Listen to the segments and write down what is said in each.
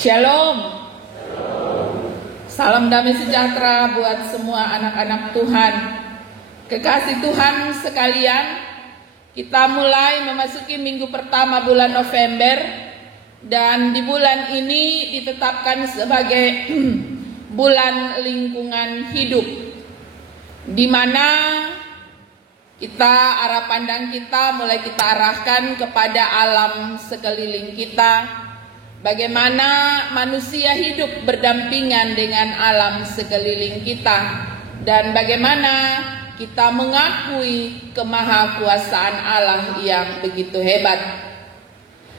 Shalom. Salam damai sejahtera buat semua anak-anak Tuhan. Kekasih Tuhan sekalian, kita mulai memasuki minggu pertama bulan November, dan di bulan ini ditetapkan sebagai bulan lingkungan hidup, di mana arah pandang kita mulai kita arahkan kepada alam sekeliling kita. Bagaimana manusia hidup berdampingan dengan alam sekeliling kita, dan bagaimana kita mengakui kemahakuasaan Allah yang begitu hebat.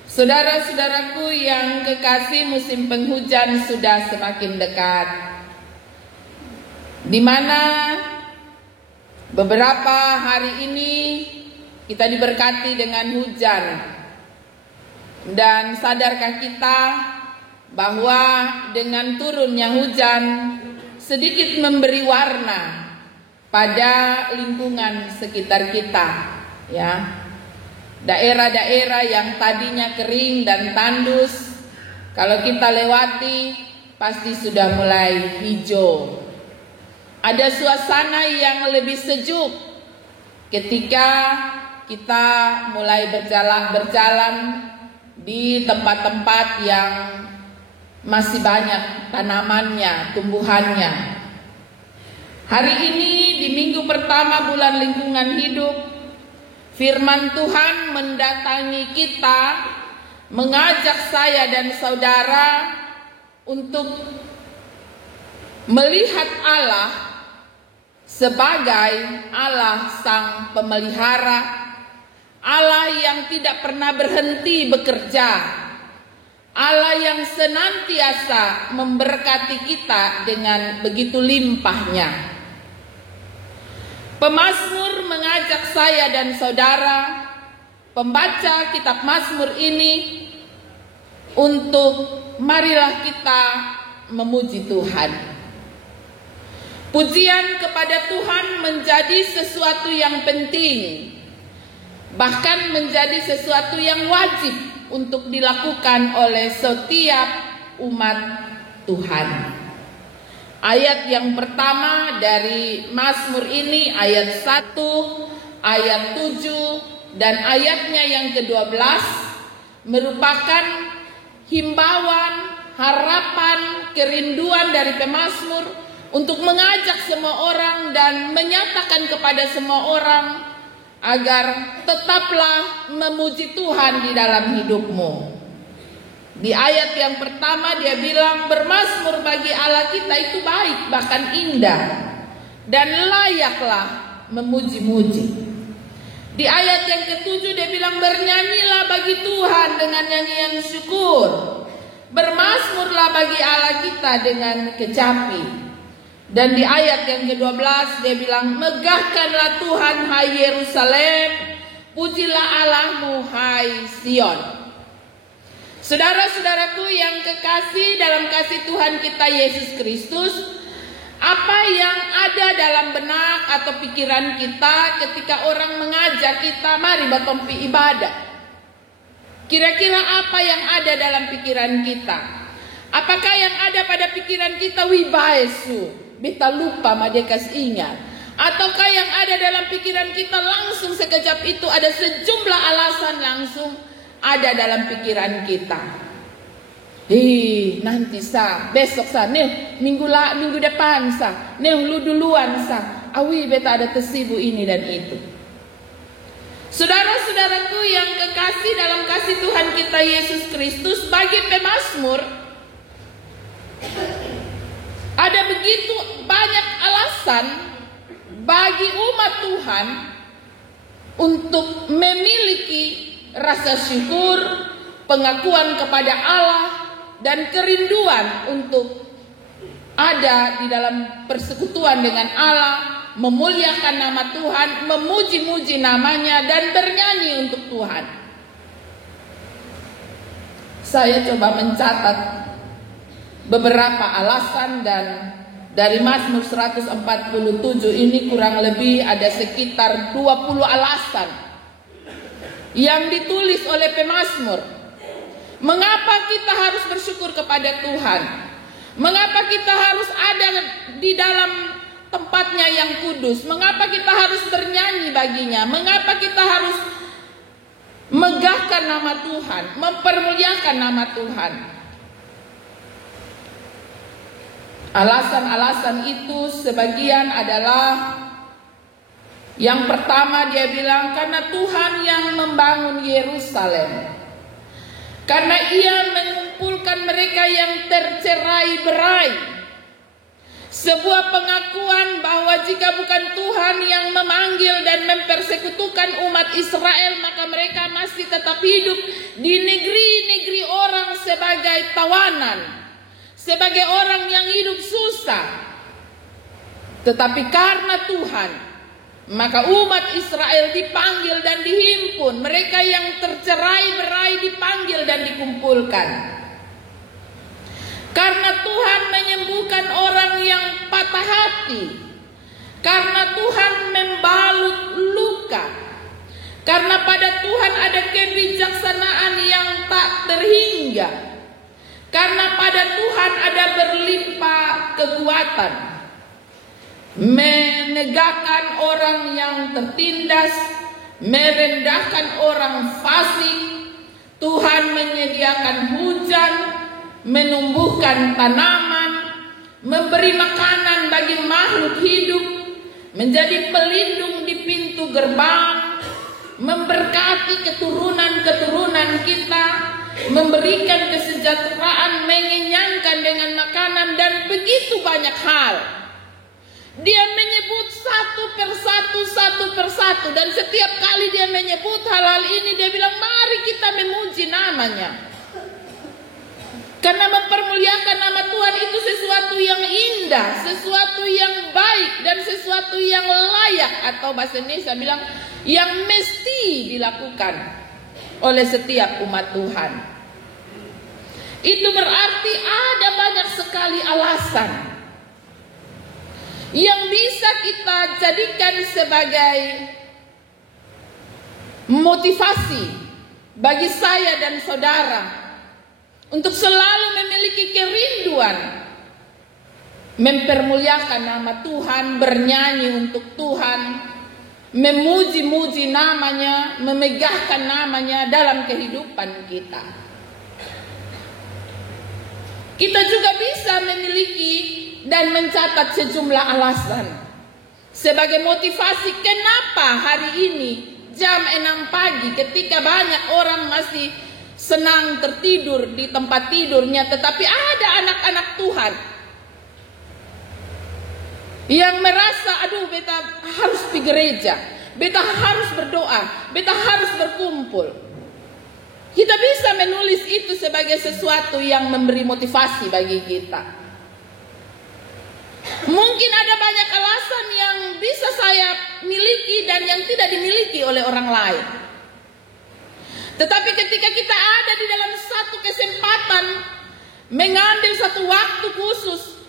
Saudara-saudaraku yang kekasih, musim penghujan sudah semakin dekat, di mana beberapa hari ini kita diberkati dengan hujan. Dan sadarkah kita bahwa dengan turunnya hujan sedikit memberi warna pada lingkungan sekitar kita, ya. Daerah-daerah yang tadinya kering dan tandus, kalau kita lewati pasti sudah mulai hijau. Ada suasana yang lebih sejuk ketika kita mulai berjalan di tempat-tempat yang masih banyak tanamannya, tumbuhannya. Hari ini di minggu pertama bulan lingkungan hidup, firman Tuhan mendatangi kita, mengajak saya dan saudara untuk melihat Allah sebagai Allah sang pemelihara, Allah yang tidak pernah berhenti bekerja, Allah yang senantiasa memberkati kita dengan begitu limpahnya. Pemazmur mengajak saya dan saudara, pembaca kitab Mazmur ini, untuk marilah kita memuji Tuhan. Pujian kepada Tuhan menjadi sesuatu yang penting, bahkan menjadi sesuatu yang wajib untuk dilakukan oleh setiap umat Tuhan. Ayat yang pertama dari Mazmur ini, ayat 1, ayat 7, dan ayatnya yang ke-12 merupakan himbauan, harapan, kerinduan dari pemazmur untuk mengajak semua orang dan menyatakan kepada semua orang agar tetaplah memuji Tuhan di dalam hidupmu. Di ayat yang pertama dia bilang, bermazmur bagi Allah kita itu baik, bahkan indah, dan layaklah memuji-muji. Di ayat yang ke-7 dia bilang, bernyanyilah bagi Tuhan dengan nyanyian syukur, bermazmurlah bagi Allah kita dengan kecapi. Dan di ayat yang ke-12 dia bilang, megahkanlah Tuhan hai Yerusalem, pujilah Allahmu hai Sion. Saudara-saudaraku yang kekasih dalam kasih Tuhan kita Yesus Kristus, apa yang ada dalam benak atau pikiran kita ketika orang mengajak kita mari batompi ibadah? Kira-kira apa yang ada dalam pikiran kita? Apakah yang ada pada pikiran kita wibaesu? Beta lupa madekas ingat, ataukah yang ada dalam pikiran kita langsung sekejap itu ada sejumlah alasan langsung ada dalam pikiran kita. Nanti besok minggu depan lu duluan awi beta ada tesibu ini dan itu. Saudara-saudaraku yang kekasih dalam kasih Tuhan kita Yesus Kristus, bagi pemazmur ada begitu banyak alasan bagi umat Tuhan untuk memiliki rasa syukur, pengakuan kepada Allah, dan kerinduan untuk ada di dalam persekutuan dengan Allah, memuliakan nama Tuhan, memuji-muji namanya, dan bernyanyi untuk Tuhan. Saya coba mencatat beberapa alasan, dan dari Mazmur 147 ini kurang lebih ada sekitar 20 alasan yang ditulis oleh pemazmur. Mengapa kita harus bersyukur kepada Tuhan? Mengapa kita harus ada di dalam tempatnya yang kudus? Mengapa kita harus bernyanyi baginya? Mengapa kita harus megahkan nama Tuhan, mempermuliakan nama Tuhan? Alasan-alasan itu sebagian adalah, yang pertama dia bilang karena Tuhan yang membangun Yerusalem. Karena ia mengumpulkan mereka yang tercerai-berai. Sebuah pengakuan bahwa jika bukan Tuhan yang memanggil dan mempersekutukan umat Israel, maka mereka masih tetap hidup di negeri-negeri orang sebagai tawanan, sebagai orang yang hidup susah. Tetapi karena Tuhan, maka umat Israel dipanggil dan dihimpun. Mereka yang tercerai-berai dipanggil dan dikumpulkan. Karena Tuhan menyembuhkan orang yang patah hati. Karena Tuhan membalut luka. Karena pada Tuhan ada kebijaksanaan yang tak terhingga. Karena pada Tuhan ada berlimpah kekuatan. Menegakkan orang yang tertindas, merendahkan orang fasik. Tuhan menyediakan hujan, menumbuhkan tanaman, memberi makanan bagi makhluk hidup, menjadi pelindung di pintu gerbang, memberkati keturunan-keturunan kita, memberikan kesejahteraan, mengenyangkan dengan makanan, dan begitu banyak hal. Dia menyebut satu persatu, dan setiap kali dia menyebut hal-hal ini, dia bilang mari kita memuji namanya. Karena mempermuliakan nama Tuhan itu sesuatu yang indah, sesuatu yang baik, dan sesuatu yang layak, atau bahasa Indonesia bilang yang mesti dilakukan oleh setiap umat Tuhan. Itu berarti ada banyak sekali alasan yang bisa kita jadikan sebagai motivasi bagi saya dan saudara untuk selalu memiliki kerinduan mempermuliakan nama Tuhan, bernyanyi untuk Tuhan, memuji-muji namanya, memegahkan namanya dalam kehidupan kita. Kita juga bisa memiliki dan mencatat sejumlah alasan sebagai motivasi kenapa hari ini jam 6 pagi ketika banyak orang masih senang tertidur di tempat tidurnya, tetapi ada anak-anak Tuhan yang merasa aduh beta harus pergi gereja, beta harus berdoa, beta harus berkumpul. Kita bisa menulis itu sebagai sesuatu yang memberi motivasi bagi kita. Mungkin ada banyak alasan yang bisa saya miliki dan yang tidak dimiliki oleh orang lain. Tetapi ketika kita ada di dalam satu kesempatan, mengambil satu waktu khusus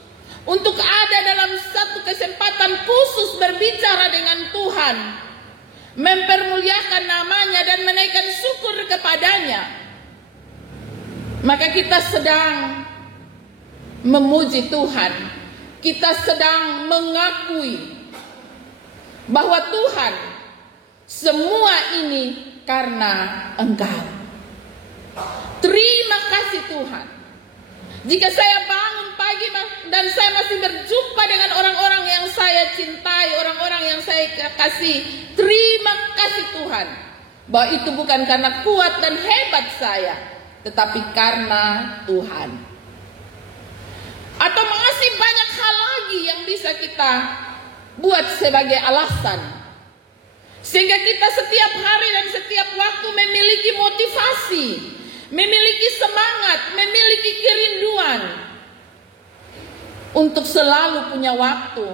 untuk ada dalam satu kesempatan khusus berbicara dengan Tuhan, mempermuliakan namanya dan menaikkan syukur kepadanya, maka kita sedang memuji Tuhan. Kita sedang mengakui bahwa Tuhan, semua ini karena Engkau. Terima kasih Tuhan. Jika saya bangun pagi dan saya masih berjumpa dengan orang-orang yang saya cintai, orang-orang yang saya kasih, terima kasih Tuhan. Bahwa itu bukan karena kuat dan hebat saya, tetapi karena Tuhan. Atau masih banyak hal lagi yang bisa kita buat sebagai alasan, sehingga kita setiap hari dan setiap waktu memiliki motivasi, memiliki semangat, memiliki kerinduan untuk selalu punya waktu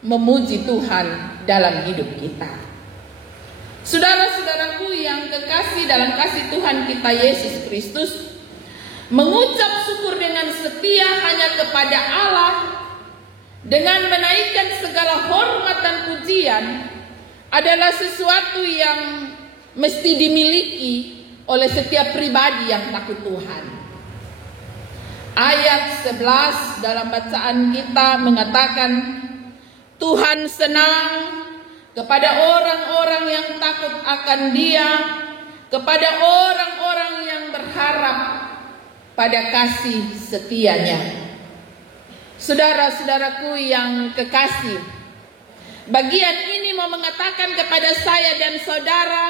memuji Tuhan dalam hidup kita. Saudara-saudaraku yang kekasih dalam kasih Tuhan kita Yesus Kristus, mengucap syukur dengan setia hanya kepada Allah dengan menaikkan segala hormat dan pujian adalah sesuatu yang mesti dimiliki oleh setiap pribadi yang takut Tuhan. Ayat 11 dalam bacaan kita mengatakan, Tuhan senang kepada orang-orang yang takut akan Dia, kepada orang-orang yang berharap pada kasih setia-Nya. Saudara-saudaraku yang kekasih, bagian ini mau mengatakan kepada saya dan saudara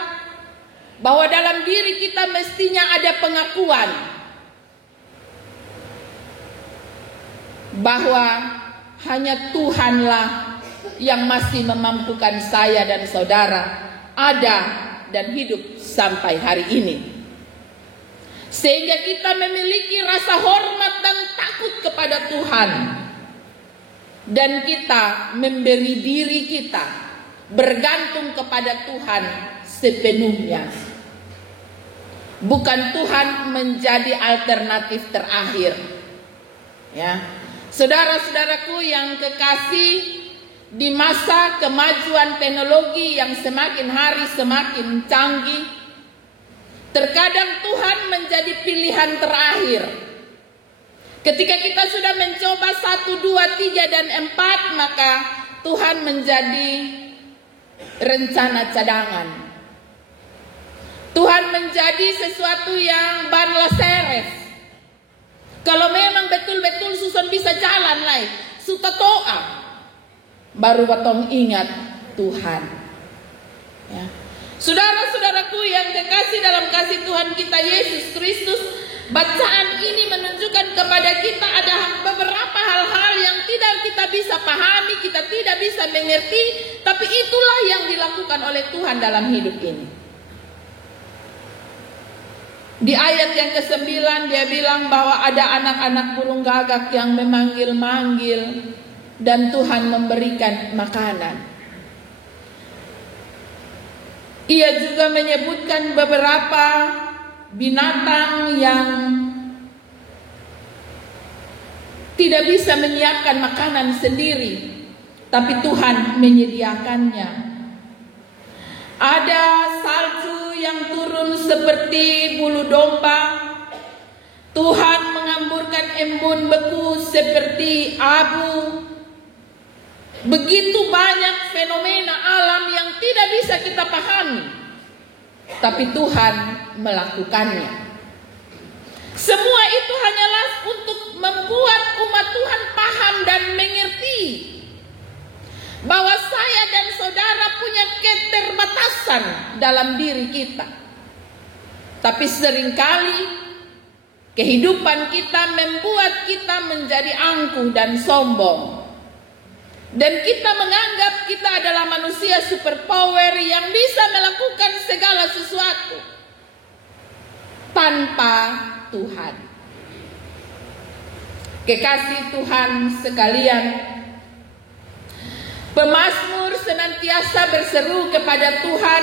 bahwa dalam diri kita mestinya ada pengakuan bahwa hanya Tuhanlah yang masih memampukan saya dan saudara ada dan hidup sampai hari ini. Sehingga kita memiliki rasa hormat dan takut kepada Tuhan. Dan kita memberi diri kita bergantung kepada Tuhan sepenuhnya. Bukan Tuhan menjadi alternatif terakhir. Ya. Saudara-saudaraku yang kekasih, di masa kemajuan teknologi yang semakin hari semakin canggih, terkadang Tuhan menjadi pilihan terakhir. Ketika kita sudah mencoba 1, 2, 3, dan 4, maka Tuhan menjadi rencana cadangan. Tuhan menjadi sesuatu yang ban laseres. Kalau memang betul-betul susun bisa jalan lai, suka toa, baru batong ingat Tuhan. Ya. Saudara-saudaraku yang kekasih dalam kasih Tuhan kita Yesus Kristus, bacaan ini menunjukkan kepada kita ada beberapa hal-hal yang tidak kita bisa pahami, kita tidak bisa mengerti, tapi itulah yang dilakukan oleh Tuhan dalam hidup ini. Di ayat yang ke-9 dia bilang bahwa ada anak-anak burung gagak yang memanggil-manggil dan Tuhan memberikan makanan. Ia juga menyebutkan beberapa binatang yang tidak bisa menyiapkan makanan sendiri, tapi Tuhan menyediakannya. Ada salju yang turun seperti bulu domba. Tuhan mengamburkan embun beku seperti abu. Begitu banyak fenomena alam yang tidak bisa kita pahami, tapi Tuhan melakukannya. Semua itu hanyalah untuk membuat umat Tuhan paham dan mengerti bahwa saya dan saudara punya keterbatasan dalam diri kita. Tapi seringkali kehidupan kita membuat kita menjadi angkuh dan sombong. Dan kita menganggap kita adalah manusia superpower yang bisa melakukan segala sesuatu tanpa Tuhan. Kekasih Tuhan sekalian, pemazmur senantiasa berseru kepada Tuhan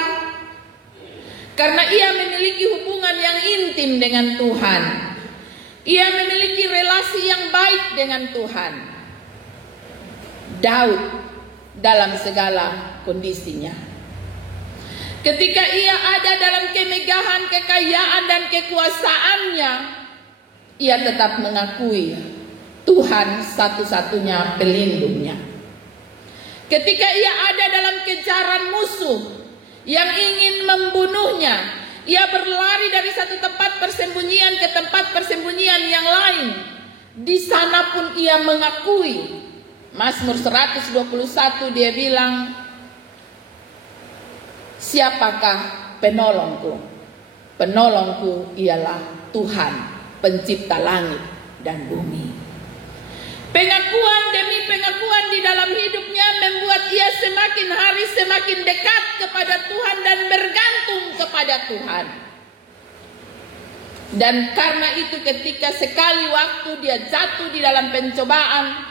karena ia memiliki hubungan yang intim dengan Tuhan. Ia memiliki relasi yang baik dengan Tuhan. Daud dalam segala kondisinya, ketika ia ada dalam kemegahan, kekayaan, dan kekuasaannya, ia tetap mengakui Tuhan satu-satunya pelindungnya. Ketika ia ada dalam kejaran musuh yang ingin membunuhnya, ia berlari dari satu tempat persembunyian ke tempat persembunyian yang lain. Di sana pun ia mengakui. Mazmur 121 dia bilang, siapakah penolongku? Penolongku ialah Tuhan, pencipta langit dan bumi. Pengakuan demi pengakuan di dalam hidupnya membuat ia semakin hari semakin dekat kepada Tuhan dan bergantung kepada Tuhan. Dan karena itu ketika sekali waktu dia jatuh di dalam pencobaan,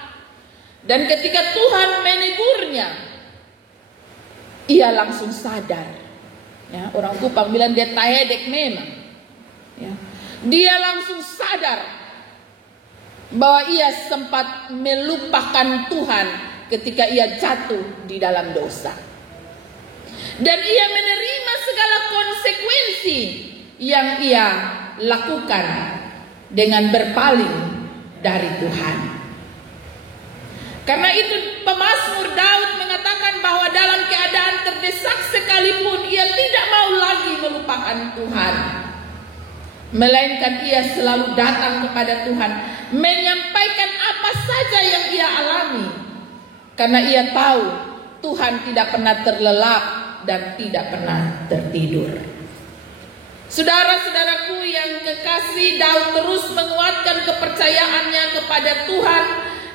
dan ketika Tuhan menegurnya, ia langsung sadar. Ya, orang Kupang bilang dia taedek memang. Ya, dia langsung sadar bahwa ia sempat melupakan Tuhan ketika ia jatuh di dalam dosa. Dan ia menerima segala konsekuensi yang ia lakukan dengan berpaling dari Tuhan. Karena itu pemazmur Daud mengatakan bahwa dalam keadaan terdesak sekalipun ia tidak mau lagi melupakan Tuhan, melainkan ia selalu datang kepada Tuhan, menyampaikan apa saja yang ia alami, karena ia tahu Tuhan tidak pernah terlelap dan tidak pernah tertidur. Saudara-saudaraku yang kekasih, Daud terus menguatkan kepercayaannya kepada Tuhan,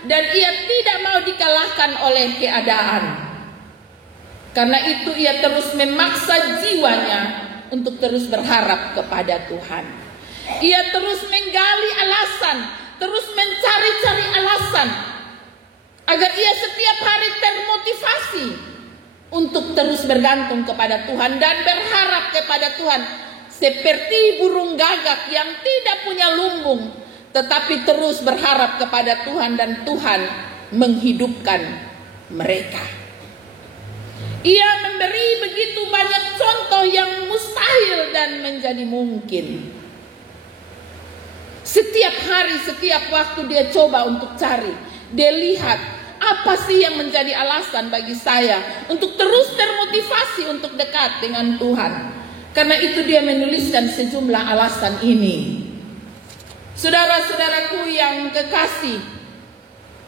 dan ia tidak mau dikalahkan oleh keadaan. Karena itu ia terus memaksa jiwanya untuk terus berharap kepada Tuhan. Ia terus menggali alasan, terus mencari-cari alasan, agar ia setiap hari termotivasi untuk terus bergantung kepada Tuhan dan berharap kepada Tuhan. Seperti burung gagak yang tidak punya lumbung, tetapi terus berharap kepada Tuhan, dan Tuhan menghidupkan mereka. Ia memberi begitu banyak contoh yang mustahil dan menjadi mungkin. Setiap hari, setiap waktu dia coba untuk cari. Dia lihat apa sih yang menjadi alasan bagi saya untuk terus termotivasi untuk dekat dengan Tuhan. Karena itu dia menuliskan sejumlah alasan ini. Saudara-saudaraku yang kekasih,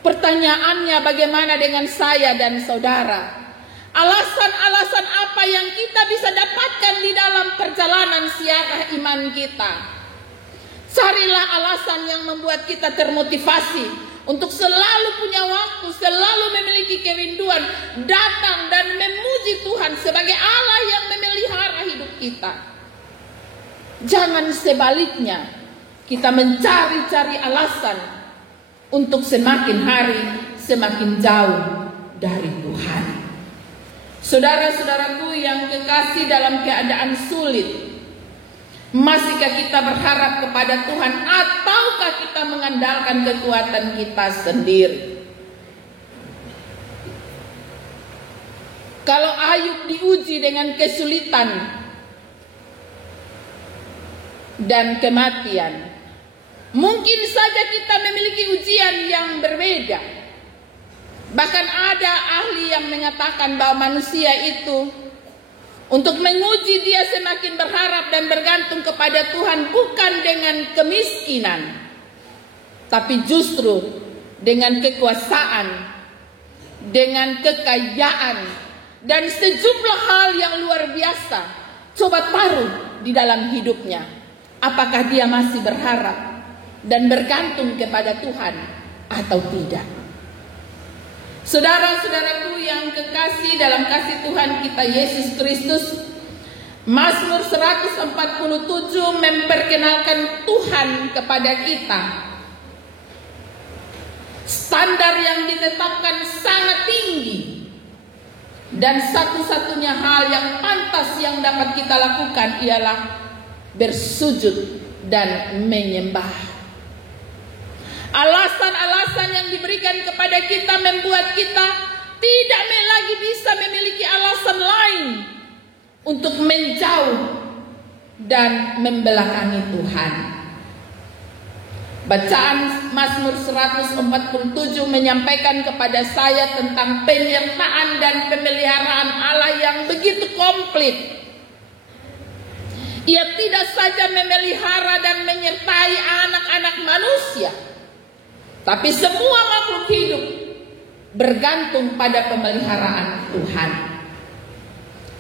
pertanyaannya bagaimana dengan saya dan saudara? Alasan-alasan apa yang kita bisa dapatkan di dalam perjalanan siarah iman kita? Carilah alasan yang membuat kita termotivasi untuk selalu punya waktu, selalu memiliki kerinduan, datang dan memuji Tuhan sebagai Allah yang memelihara hidup kita. Jangan sebaliknya, kita mencari-cari alasan untuk semakin hari semakin jauh dari Tuhan. Saudara-saudaraku yang kekasih, dalam keadaan sulit, masihkah kita berharap kepada Tuhan ataukah kita mengandalkan kekuatan kita sendiri? Kalau Ayub diuji dengan kesulitan dan kematian, mungkin saja kita memiliki ujian yang berbeda. Bahkan ada ahli yang mengatakan bahwa manusia itu untuk menguji dia semakin berharap dan bergantung kepada Tuhan bukan dengan kemiskinan, tapi justru dengan kekuasaan, dengan kekayaan, dan sejumlah hal yang luar biasa. Coba taruh di dalam hidupnya. Apakah dia masih berharap dan bergantung kepada Tuhan atau tidak? Saudara-saudaraku yang kekasih dalam kasih Tuhan kita Yesus Kristus, Mazmur 147 memperkenalkan Tuhan kepada kita. Standar yang ditetapkan sangat tinggi, dan satu-satunya hal yang pantas yang dapat kita lakukan ialah bersujud dan menyembah. Alasan-alasan yang diberikan kepada kita membuat kita tidak lagi bisa memiliki alasan lain untuk menjauh dan membelakangi Tuhan. Bacaan Mazmur 147 menyampaikan kepada saya tentang penyertaan dan pemeliharaan Allah yang begitu komplit. Ia tidak saja memelihara dan menyertai anak-anak manusia, tapi semua makhluk hidup bergantung pada pemeliharaan Tuhan.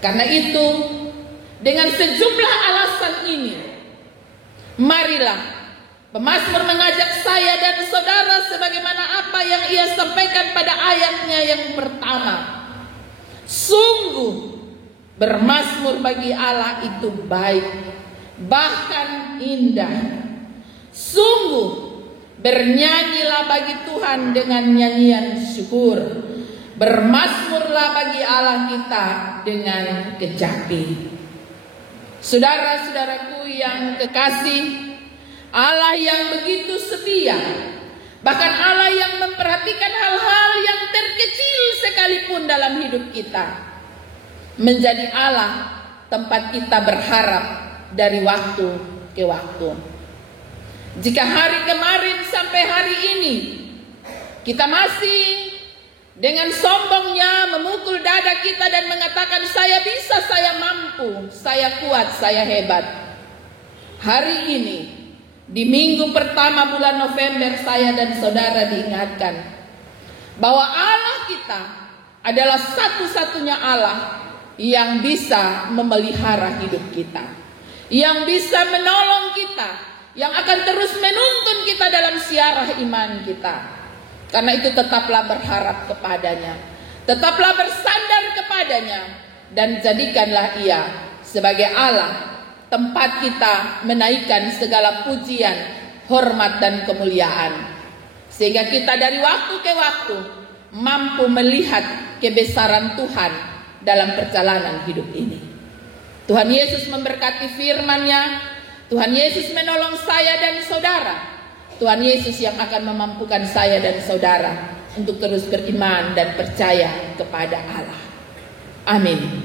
Karena itu, dengan sejumlah alasan ini, marilah pemazmur mengajak saya dan saudara sebagaimana apa yang ia sampaikan pada ayatnya yang pertama. Sungguh bermazmur bagi Allah itu baik, bahkan indah. Sungguh bernyanyilah bagi Tuhan dengan nyanyian syukur. Bermazmurlah bagi Allah kita dengan kecapi. Saudara-saudaraku yang kekasih, Allah yang begitu setia, bahkan Allah yang memperhatikan hal-hal yang terkecil sekalipun dalam hidup kita, menjadi Allah tempat kita berharap dari waktu ke waktu. Jika hari kemarin sampai hari ini kita masih dengan sombongnya memukul dada kita dan mengatakan saya bisa, saya mampu, saya kuat, saya hebat. Hari ini di minggu pertama bulan November saya dan saudara diingatkan bahwa Allah kita adalah satu-satunya Allah yang bisa memelihara hidup kita, yang bisa menolong kita, yang akan terus menuntun kita dalam siarah iman kita. Karena itu tetaplah berharap kepadanya, tetaplah bersandar kepadanya, dan jadikanlah Ia sebagai Allah, tempat kita menaikkan segala pujian, hormat dan kemuliaan. Sehingga kita dari waktu ke waktu mampu melihat kebesaran Tuhan dalam perjalanan hidup ini. Tuhan Yesus memberkati firman-Nya. Tuhan Yesus menolong saya dan saudara. Tuhan Yesus yang akan memampukan saya dan saudara untuk terus beriman dan percaya kepada Allah. Amin.